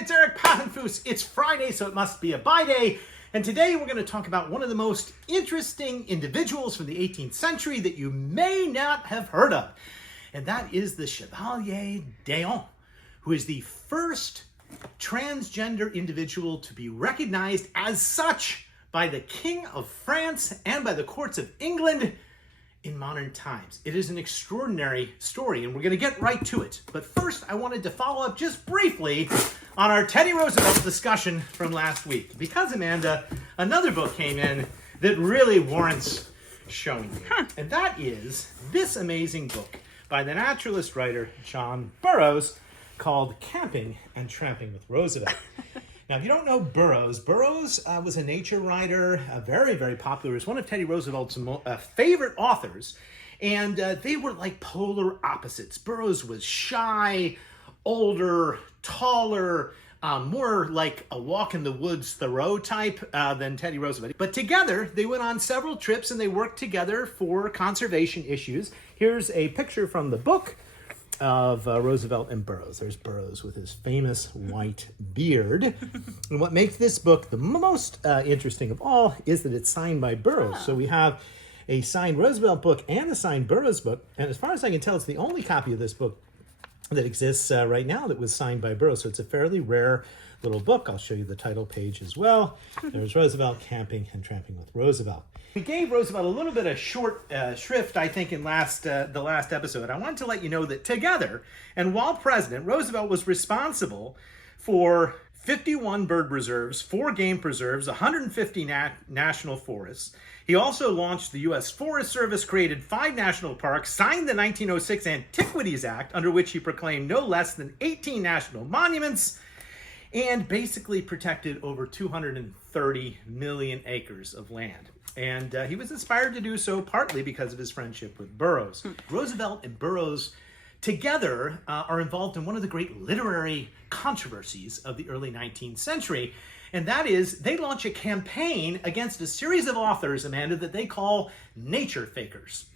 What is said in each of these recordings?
it's Eric Papenfuss. It's Friday, so it must be a buy day. And today we're going to talk about one of the most interesting individuals from the 18th century that you may not have heard of. And that is the Chevalier d'Eon, who is the first transgender individual to be recognized as such by the King of France and by the courts of England in modern times. It is an extraordinary story, and we're going to get right to it. But first, I wanted to follow up just briefly on our Teddy Roosevelt discussion from last week. Because, Amanda, another book came in that really warrants showing you. And that is this amazing book by the naturalist writer John Burroughs called Camping and Tramping with Roosevelt. Now, if you don't know Burroughs was a nature writer, very, very popular. He was one of Teddy Roosevelt's favorite authors, and they were like polar opposites. Burroughs was shy, older, taller, more like a walk-in-the-woods Thoreau type than Teddy Roosevelt. But together, they went on several trips, and they worked together for conservation issues. Here's a picture from the book of Roosevelt and Burroughs. There's Burroughs with his famous white beard. And what makes this book the most interesting of all is that it's signed by Burroughs. So we have a signed Roosevelt book and a signed Burroughs book. And as far as I can tell, it's the only copy of this book that exists right now that was signed by Burroughs. So it's a fairly rare little book. I'll show you the title page as well. There's Roosevelt, Camping and Tramping with Roosevelt. We gave Roosevelt a little bit of short shrift, I think, in the last episode. I wanted to let you know that together, and while president, Roosevelt was responsible for 51 bird reserves, 4 game preserves, 150 national forests. He also launched the U.S. Forest Service, created 5 national parks, signed the 1906 Antiquities Act, under which he proclaimed no less than 18 national monuments, and basically protected over 230 million acres of land. And he was inspired to do so partly because of his friendship with Burroughs. Roosevelt and Burroughs together are involved in one of the great literary controversies of the early 19th century. And that is, they launch a campaign against a series of authors, Amanda, that they call nature fakers.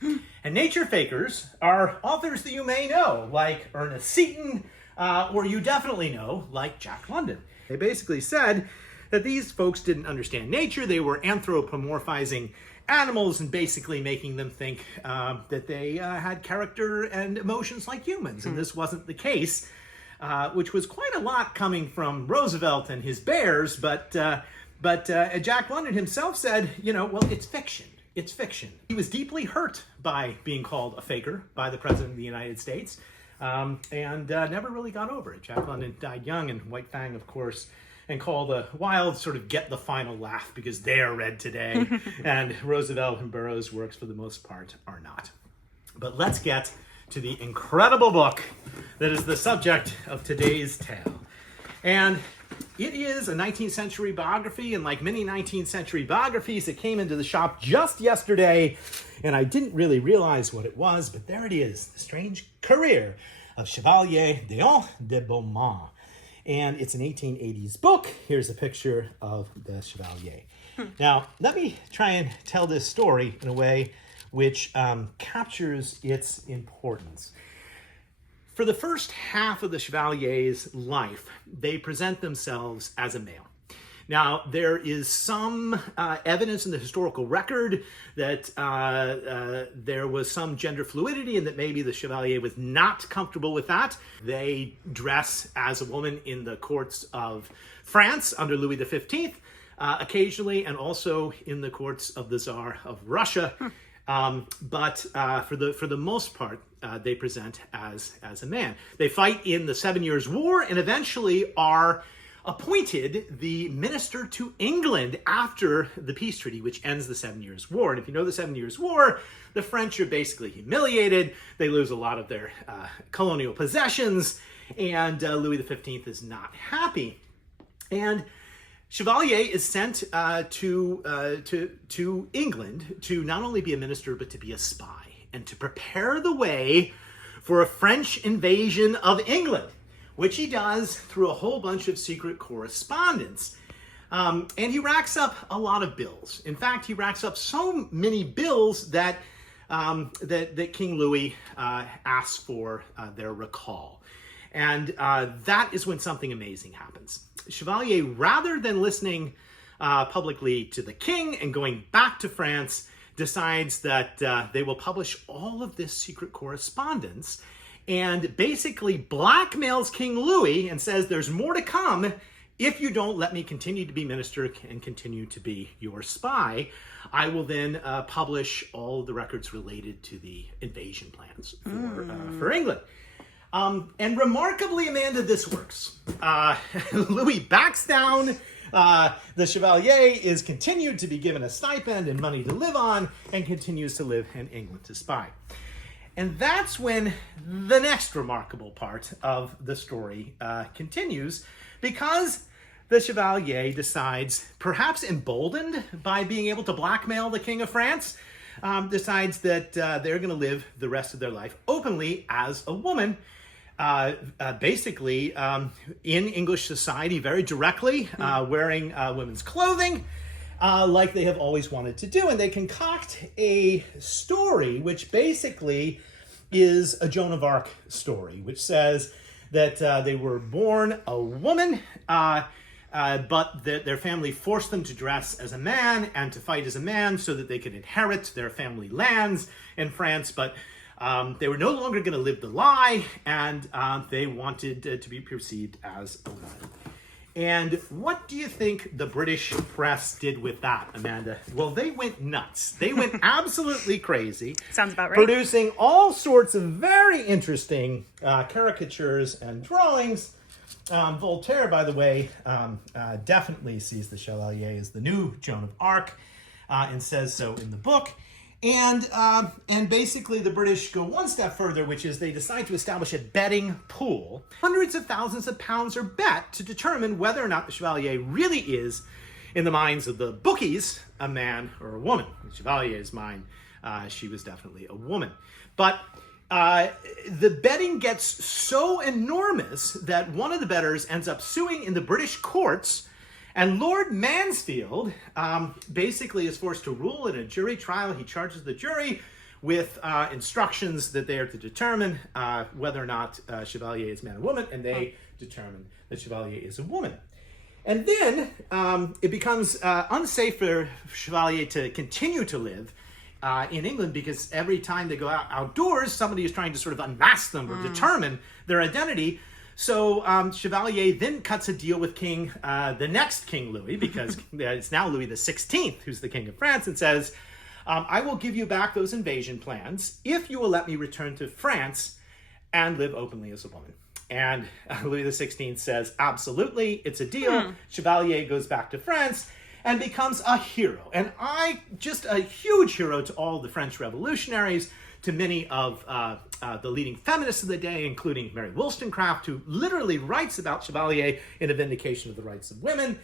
And nature fakers are authors that you may know, like Ernest Seton, or you definitely know, like Jack London. They basically said that these folks didn't understand nature. They were anthropomorphizing animals and basically making them think that they had character and emotions like humans. And this wasn't the case, which was quite a lot coming from Roosevelt and his bears. But Jack London himself said, well, it's fiction. It's fiction. He was deeply hurt by being called a faker by the President of the United States and never really got over it. Jack London died young, and White Fang, of course, and called the Wild sort of get the final laugh because they are read today. And Roosevelt and Burroughs' works, for the most part, are not. But let's get to the incredible book that is the subject of today's tale. And it is a 19th century biography, and like many 19th century biographies, it came into the shop just yesterday, and I didn't really realize what it was, but there it is, The Strange Career of Chevalier d'Eon de Beaumont. And it's an 1880s book. Here's a picture of the Chevalier. Now, let me try and tell this story in a way which captures its importance. For the first half of the Chevalier's life, they present themselves as a male. Now, there is some evidence in the historical record that there was some gender fluidity and that maybe the Chevalier was not comfortable with that. They dress as a woman in the courts of France under Louis XV occasionally, and also in the courts of the Tsar of Russia. But for the most part, they present as a man. They fight in the 7 Years' War and eventually are appointed the minister to England after the peace treaty, which ends the 7 Years' War. And if you know the 7 Years' War, the French are basically humiliated. They lose a lot of their colonial possessions, and Louis XV is not happy. And Chevalier is sent to England to not only be a minister, but to be a spy and to prepare the way for a French invasion of England, which he does through a whole bunch of secret correspondence. And he racks up a lot of bills. In fact, he racks up so many bills that that King Louis asks for their recall. And that is when something amazing happens. Chevalier, rather than listening publicly to the king and going back to France, decides that they will publish all of this secret correspondence and basically blackmails King Louis and says, there's more to come if you don't let me continue to be minister and continue to be your spy. I will then publish all the records related to the invasion plans for England. And remarkably, Amanda, this works. Louis backs down. The Chevalier is continued to be given a stipend and money to live on and continues to live in England to spy. And that's when the next remarkable part of the story continues, because the Chevalier decides, perhaps emboldened by being able to blackmail the King of France, decides that they're going to live the rest of their life openly as a woman, basically in English society very directly, wearing women's clothing, like they have always wanted to do. And they concoct a story which basically is a Joan of Arc story, which says that they were born a woman, but their family forced them to dress as a man and to fight as a man so that they could inherit their family lands in France. But they were no longer going to live the lie, and they wanted to be perceived as a woman. And what do you think the British press did with that, Amanda? Well, they went nuts. They went absolutely crazy. Sounds about right. Producing all sorts of very interesting caricatures and drawings. Voltaire, by the way, definitely sees the Chevalier as the new Joan of Arc and says so in the book. And basically the British go one step further, which is they decide to establish a betting pool. Hundreds of thousands of pounds are bet to determine whether or not the Chevalier really is, in the minds of the bookies, a man or a woman. In the Chevalier's mind, she was definitely a woman. But the betting gets so enormous that one of the bettors ends up suing in the British courts. And Lord Mansfield basically is forced to rule in a jury trial. He charges the jury with instructions that they are to determine whether or not Chevalier is man or woman, and they determine that Chevalier is a woman. And then it becomes unsafe for Chevalier to continue to live in England, because every time they go outdoors, somebody is trying to sort of unmask them or determine their identity. So Chevalier then cuts a deal with the next King Louis, because it's now Louis XVI who's the King of France, and says, I will give you back those invasion plans if you will let me return to France and live openly as a woman. And Louis XVI says, absolutely, it's a deal. Chevalier goes back to France and becomes a hero. And just a huge hero to all the French revolutionaries, to many of the leading feminists of the day, including Mary Wollstonecraft, who literally writes about Chevalier in A Vindication of the Rights of Women,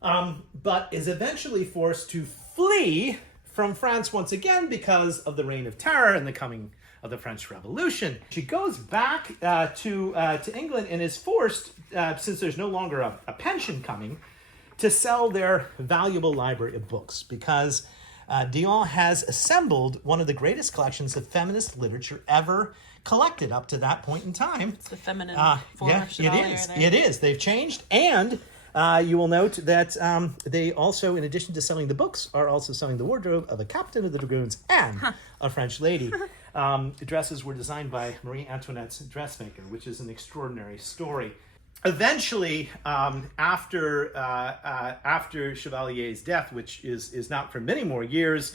but is eventually forced to flee from France once again because of the Reign of Terror and the coming of the French Revolution. She goes back to England and is forced, since there's no longer a pension coming, to sell their valuable library of books, because Dion has assembled one of the greatest collections of feminist literature ever collected up to that point in time. It's the feminine form of It Chevalier. is. It is. They've changed. And you will note that they also, in addition to selling the books, are also selling the wardrobe of a captain of the dragoons and a French lady. The dresses were designed by Marie Antoinette's dressmaker, which is an extraordinary story. Eventually, after Chevalier's death, which is not for many more years,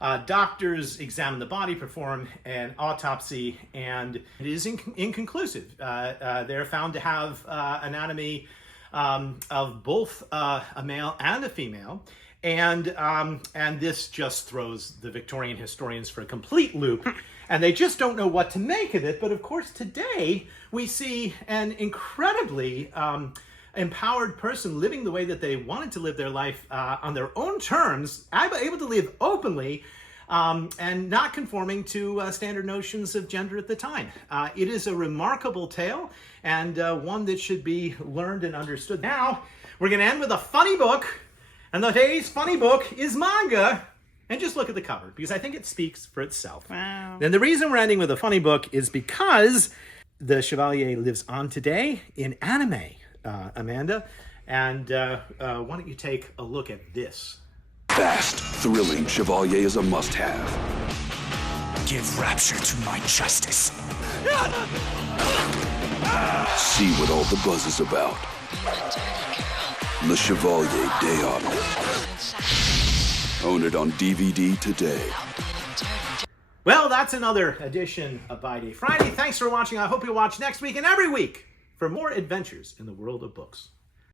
doctors examine the body, perform an autopsy, and it is inconclusive. They're found to have anatomy of both a male and a female, and this just throws the Victorian historians for a complete loop. And they just don't know what to make of it. But of course, today we see an incredibly empowered person living the way that they wanted to live their life on their own terms, able to live openly, and not conforming to standard notions of gender at the time. It is a remarkable tale, and one that should be learned and understood. Now, we're going to end with a funny book, and today's funny book is manga. And just look at the cover, because I think it speaks for itself. Wow. And the reason we're ending with a funny book is because the Chevalier lives on today in anime, Amanda. And why don't you take a look at this? Fast, thrilling Chevalier is a must-have. Give rapture to my justice. See what all the buzz is about. Le Chevalier Day. Own it on DVD today. Well, that's another edition of By Day Friday. Thanks for watching. I hope you'll watch next week and every week for more adventures in the world of books.